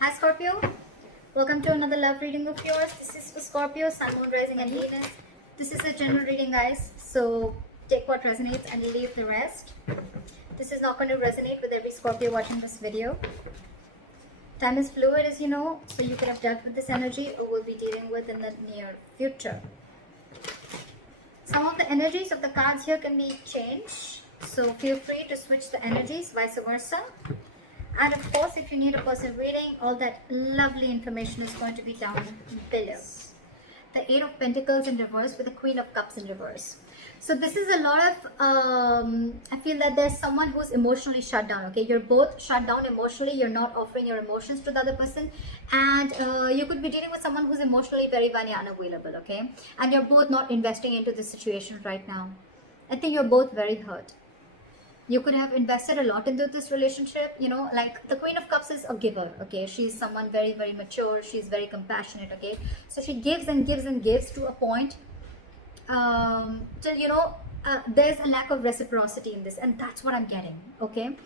Hi Scorpio, welcome to another love reading of yours. This is for Scorpio, Sun, Moon, Rising and Venus. This is a general reading, guys, so take what resonates and leave the rest. This is not going to resonate with every Scorpio watching this video. Time is fluid, as you know, so you could have dealt with this energy or will be dealing with in the near future. Some of the energies of the cards here can be changed, so feel free to switch the energies, vice versa. And of course, if you need a person reading, all that lovely information is going to be down below. The Eight of Pentacles in reverse with the Queen of Cups in reverse. So this is a lot of, I feel that there's someone who's emotionally shut down, okay? You're both shut down emotionally. You're not offering your emotions to the other person. And you could be dealing with someone who's emotionally very, very unavailable, okay? And you're both not investing into this situation right now. I think you're both very hurt. You could have invested a lot into this relationship, you know, like the Queen of Cups is a giver, okay? She's someone very, very mature. She's very compassionate, okay? So she gives and gives and gives to a point till, you know, there's a lack of reciprocity in this. And that's what I'm getting, okay?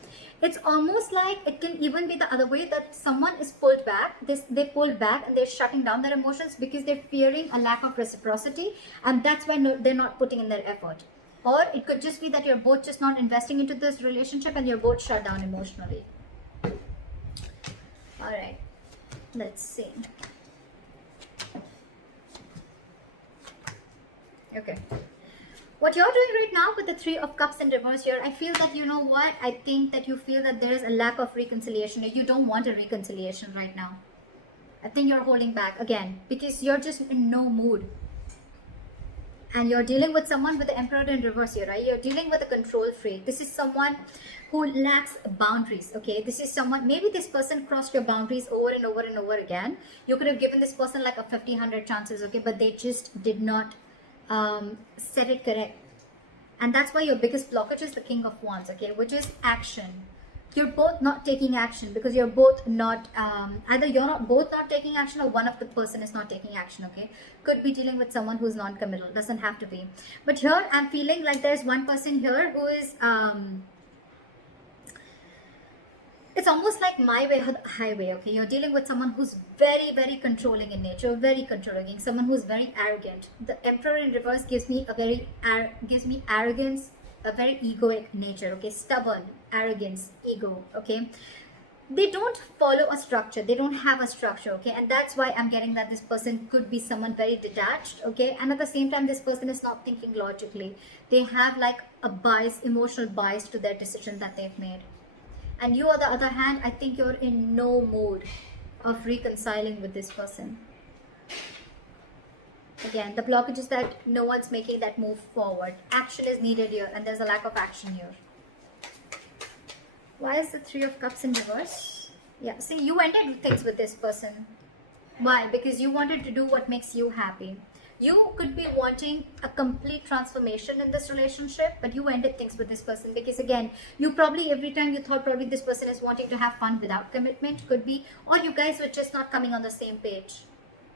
It's almost like it can even be the other way, that someone is pulled back. They pulled back and they're shutting down their emotions because they're fearing a lack of reciprocity. And that's why they're not putting in their effort. Or it could just be that you're both just not investing into this relationship and you're both shut down emotionally. Alright, let's see. Okay. What you're doing right now with the Three of Cups in reverse here, I feel that, you know what, I think that you feel that there is a lack of reconciliation, or you don't want a reconciliation right now. I think you're holding back again because you're just in no mood. And you're dealing with someone with the Emperor in reverse here, right? You're dealing with a control freak. This is someone who lacks boundaries, okay? This is someone, maybe this person crossed your boundaries over and over and over again. You could have given this person like a 50-100 chances, okay? But they just did not set it correct. And that's why your biggest blockage is the King of Wands, okay? Which is action. You're both not taking action because you're both not, either you're not both not taking action or one of the person is not taking action, okay? Could be dealing with someone who's non-committal, doesn't have to be. But here I'm feeling like there's one person here who is, it's almost like my way or the highway, okay? You're dealing with someone who's very, very controlling in nature, very controlling, someone who's very arrogant. The Emperor in reverse gives me arrogance, a very egoic nature, okay? Stubborn, arrogance, ego, okay? They don't follow a structure. They don't have a structure, okay? And that's why I'm getting that this person could be someone very detached, okay? And at the same time, this person is not thinking logically. They have like a bias, emotional bias to their decision that they've made. And you, on the other hand, I think you're in no mood of reconciling with this person. Again, the blockage is that no one's making that move forward. Action is needed here, and there's a lack of action here. Why is the Three of Cups in reverse? Yeah, see, you ended things with this person. Why? Because you wanted to do what makes you happy. You could be wanting a complete transformation in this relationship, but you ended things with this person because, again, you probably, every time you thought probably this person is wanting to have fun without commitment, could be, or you guys were just not coming on the same page.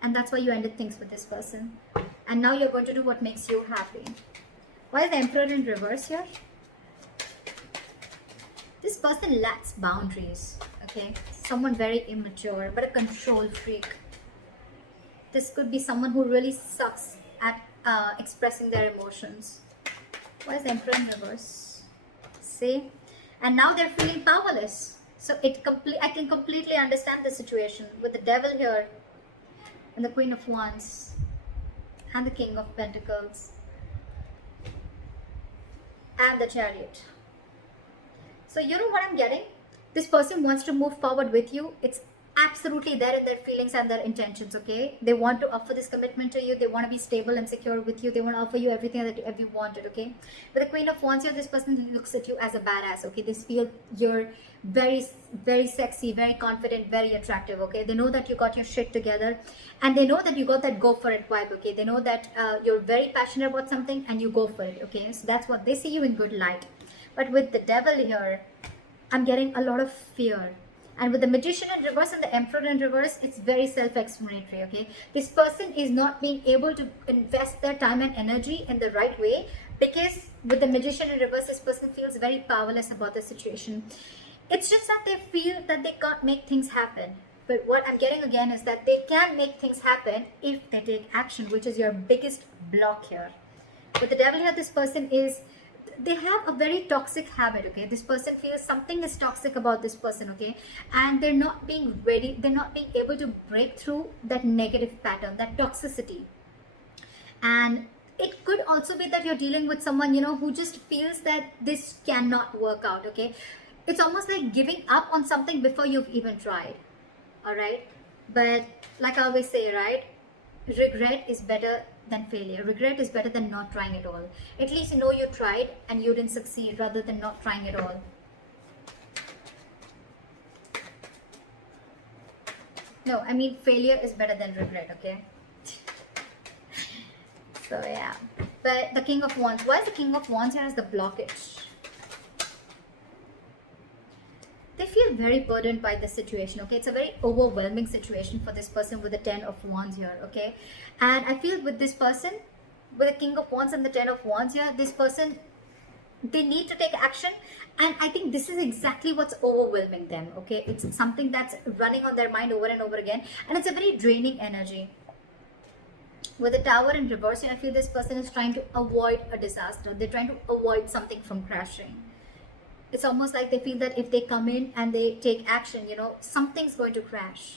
And that's why you ended things with this person. And now you're going to do what makes you happy. Why is the Emperor in reverse here? This person lacks boundaries, okay? Someone very immature, but a control freak. This could be someone who really sucks at expressing their emotions. Why is the Emperor in reverse? See? And now they're feeling powerless. So I can completely understand the situation with the Devil here, and the Queen of Wands, and the King of Pentacles, and the Chariot. So you know what I'm getting? This person wants to move forward with you. It's absolutely there in their feelings and their intentions, okay? They want to offer this commitment to you. They want to be stable and secure with you. They want to offer you everything that you wanted, okay? But the Queen of Wands here, this person looks at you as a badass, okay? They feel you're very, very sexy, very confident, very attractive, okay? They know that you got your shit together, and they know that you got that go for it vibe, okay? They know that you're very passionate about something and you go for it, okay? So that's what they see you in good light. But with the Devil here, I'm getting a lot of fear. And with the Magician in reverse and the Emperor in reverse, it's very self-explanatory, okay? This person is not being able to invest their time and energy in the right way because with the Magician in reverse, this person feels very powerless about the situation. It's just that they feel that they can't make things happen. But what I'm getting again is that they can make things happen if they take action, which is your biggest block here. But the devil here, this person is, they have a very toxic habit, okay? This person feels something is toxic about this person, okay? And they're not being ready, they're not being able to break through that negative pattern, that toxicity. And it could also be that you're dealing with someone, you know, who just feels that this cannot work out, okay? It's almost like giving up on something before you've even tried, all right? But like I always say, right? Regret is better than failure. Regret is better than not trying at all. At least you know you tried and you didn't succeed rather than not trying at all. No, I mean failure is better than regret, okay? So yeah. But the King of Wands, why is the King of Wands here as the blockage? They feel very burdened by the situation, okay? It's a very overwhelming situation for this person with the 10 of Wands here, okay? And I feel with this person, with the King of Wands and the 10 of Wands here, this person, they need to take action. And I think this is exactly what's overwhelming them, okay? It's something that's running on their mind over and over again. And it's a very draining energy. With the Tower in reverse here, I feel this person is trying to avoid a disaster. They're trying to avoid something from crashing. It's almost like they feel that if they come in and they take action, you know, something's going to crash.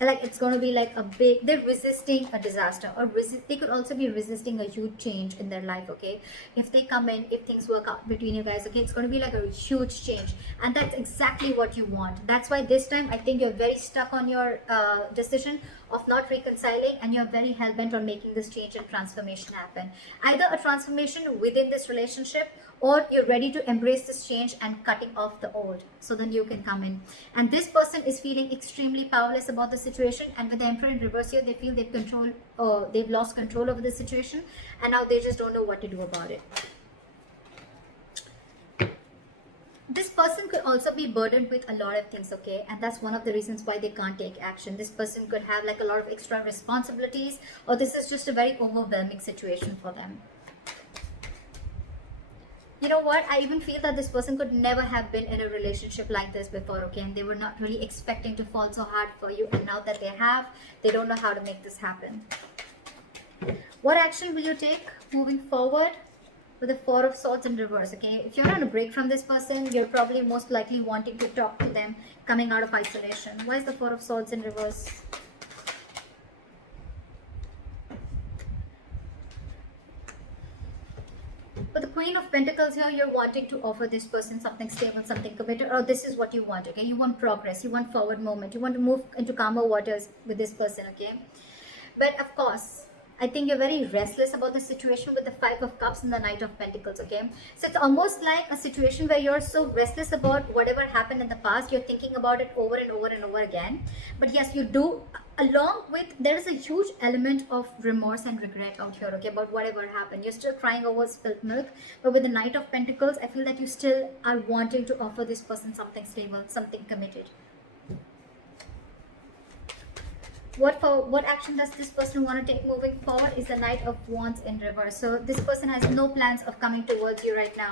Like it's going to be like a big, they're resisting a disaster, or they could also be resisting a huge change in their life, okay? If they come in, if things work out between you guys, okay, it's going to be like a huge change, and that's exactly what you want. That's why this time I think you're very stuck on your decision of not reconciling, and you're very hell-bent on making this change and transformation happen. Either a transformation within this relationship, or you're ready to embrace this change and cutting off the old so the new can come in. And this person is feeling extremely powerless about the situation, and with the Emperor in reverse here, they feel they've lost control over the situation, and now they just don't know what to do about it. This person could also be burdened with a lot of things, okay? And that's one of the reasons why they can't take action. This person could have like a lot of extra responsibilities, or this is just a very overwhelming situation for them. You know what? I even feel that this person could never have been in a relationship like this before, okay? And they were not really expecting to fall so hard for you. And now that they have, they don't know how to make this happen. What action will you take moving forward? With the Four of Swords in reverse, okay? If you're on a break from this person, you're probably most likely wanting to talk to them coming out of isolation. Why is the Four of Swords in reverse? But the Queen of Pentacles here, you're wanting to offer this person something stable, something committed, or this is what you want, okay? You want progress, you want forward movement, you want to move into calmer waters with this person, okay? But of course, I think you're very restless about the situation with the Five of Cups and the Knight of Pentacles, okay? So it's almost like a situation where you're so restless about whatever happened in the past, you're thinking about it over and over and over again. But yes, you do, along with, there is a huge element of remorse and regret out here, okay, about whatever happened. You're still crying over spilled milk, but with the Knight of Pentacles, I feel that you still are wanting to offer this person something stable, something committed. What action does this person want to take moving forward is the Knight of Wands in reverse. So this person has no plans of coming towards you right now.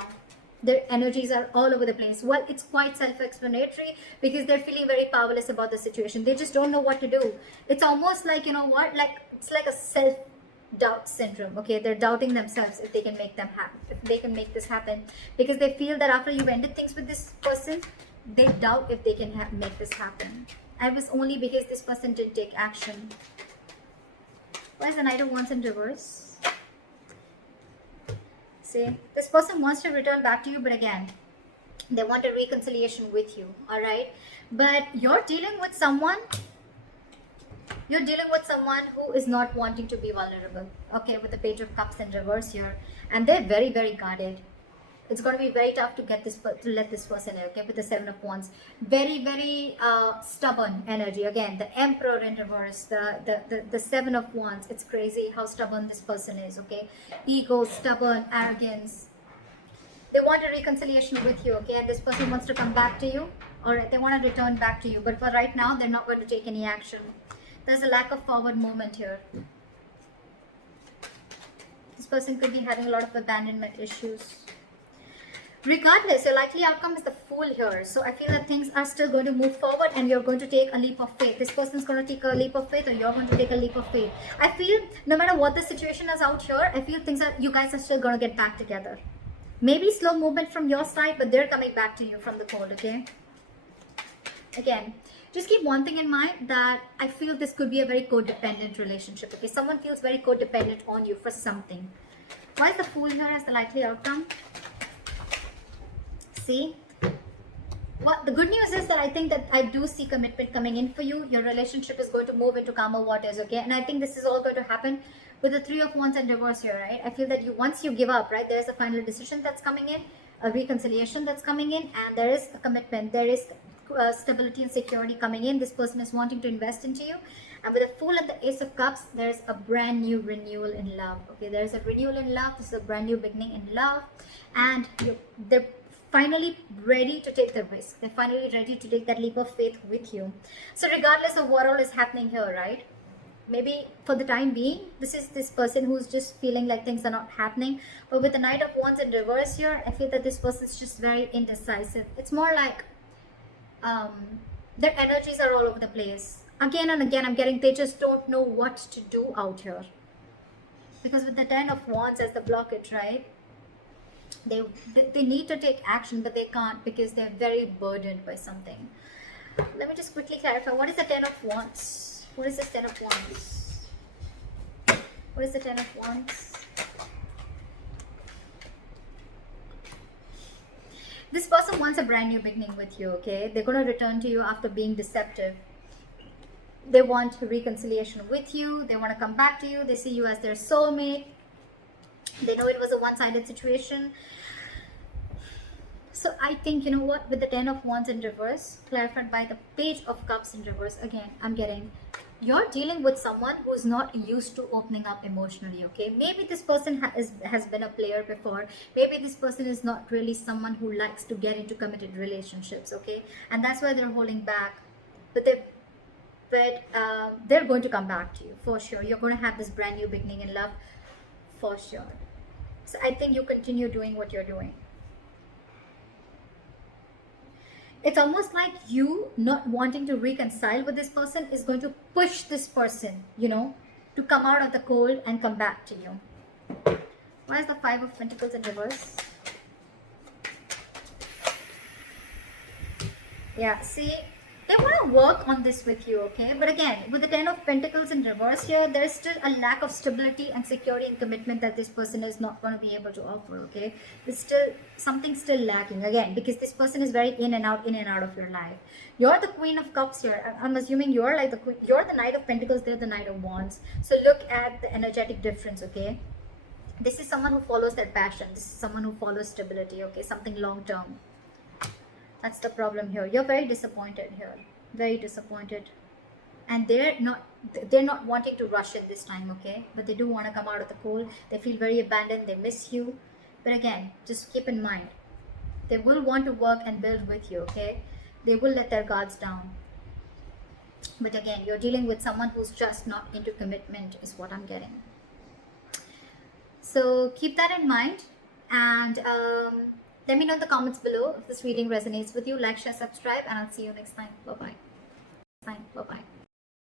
Their energies are all over the place. Well, it's quite self-explanatory because they're feeling very powerless about the situation. They just don't know what to do. It's almost like, you know what, like it's like a self-doubt syndrome. Okay, they're doubting themselves if they can make them happen, if they can make this happen, because they feel that after you've ended things with this person, they doubt if they can make this happen. I was only because this person didn't take action. Why is the Knight of Wands in reverse? See, this person wants to return back to you, but again, they want a reconciliation with you, all right? But you're dealing with someone who is not wanting to be vulnerable, okay, with the Page of Cups in reverse here, and they're very, very guarded. It's going to be very tough to let this person in, okay, with the Seven of Wands. Very, very stubborn energy. Again, the Emperor in reverse, the Seven of Wands. It's crazy how stubborn this person is, okay? Ego, stubborn, arrogance. They want a reconciliation with you, okay? And this person wants to come back to you, or they want to return back to you. But for right now, they're not going to take any action. There's a lack of forward movement here. This person could be having a lot of abandonment issues. Regardless, your likely outcome is the Fool here. So I feel that things are still going to move forward and you're going to take a leap of faith. This person's going to take a leap of faith or you're going to take a leap of faith. I feel no matter what the situation is out here, I feel you guys are still going to get back together. Maybe slow movement from your side, but they're coming back to you from the cold, okay? Again, just keep one thing in mind, that I feel this could be a very codependent relationship, okay? Someone feels very codependent on you for something. Why is the Fool here as the likely outcome? See, well, the good news is that I think that I do see commitment coming in for you. Your relationship is going to move into calmer waters, okay? And I think this is all going to happen with the Three of Wands and reverse here, right? I feel that once you give up, right, there's a final decision that's coming in, a reconciliation that's coming in, and there is a commitment, there is stability and security coming in. This person is wanting to invest into you. And with the Fool and the Ace of Cups, there's a brand new renewal in love, okay? There's a renewal in love. This is a brand new beginning in love, and they're finally ready to take the risk. They're finally ready to take that leap of faith with you. So regardless of what all is happening here, right, maybe for the time being, this is this person who's just feeling like things are not happening. But with the Knight of Wands in reverse here, I feel that this person is just very indecisive. It's more like their energies are all over the place. Again and again, I'm getting they just don't know what to do out here. Because with the Ten of Wands as the blockage, right, they need to take action, but they can't because they're very burdened by something. Let me just quickly clarify. What is the Ten of Wands? What is this Ten of Wands? What is the Ten of Wands? This person wants a brand new beginning with you, okay? They're going to return to you after being deceptive. They want reconciliation with you. They want to come back to you. They see you as their soulmate. They know it was a one-sided situation. So I think, you know what, with the Ten of Wands in reverse, clarified by the Page of Cups in reverse, again, I'm getting, you're dealing with someone who's not used to opening up emotionally, okay? Maybe this person has been a player before. Maybe this person is not really someone who likes to get into committed relationships, okay? And that's why they're holding back. But they're going to come back to you, for sure. You're going to have this brand new beginning in love, for sure. So I think you continue doing what you're doing. It's almost like you not wanting to reconcile with this person is going to push this person, you know, to come out of the cold and come back to you. Why is the Five of Pentacles in reverse? Yeah, see, they want to work on this with you, okay? But again, with the Ten of Pentacles in reverse here, there's still a lack of stability and security and commitment that this person is not going to be able to offer, okay? There's still something still lacking, again, because this person is very in and out of your life. You're the Queen of Cups here. I'm assuming you're like the Queen. You're the Knight of Pentacles, they're the Knight of Wands. So look at the energetic difference, okay? This is someone who follows their passion. This is someone who follows stability, okay? Something long-term. That's the problem here. You're very disappointed here. Very disappointed. And they're not wanting to rush it this time, okay? But they do want to come out of the cold. They feel very abandoned. They miss you. But again, just keep in mind, they will want to work and build with you, okay? They will let their guards down. But again, you're dealing with someone who's just not into commitment is what I'm getting. So keep that in mind. And let me know in the comments below if this reading resonates with you. Like, share, subscribe, and I'll see you next time. Bye-bye. Bye-bye.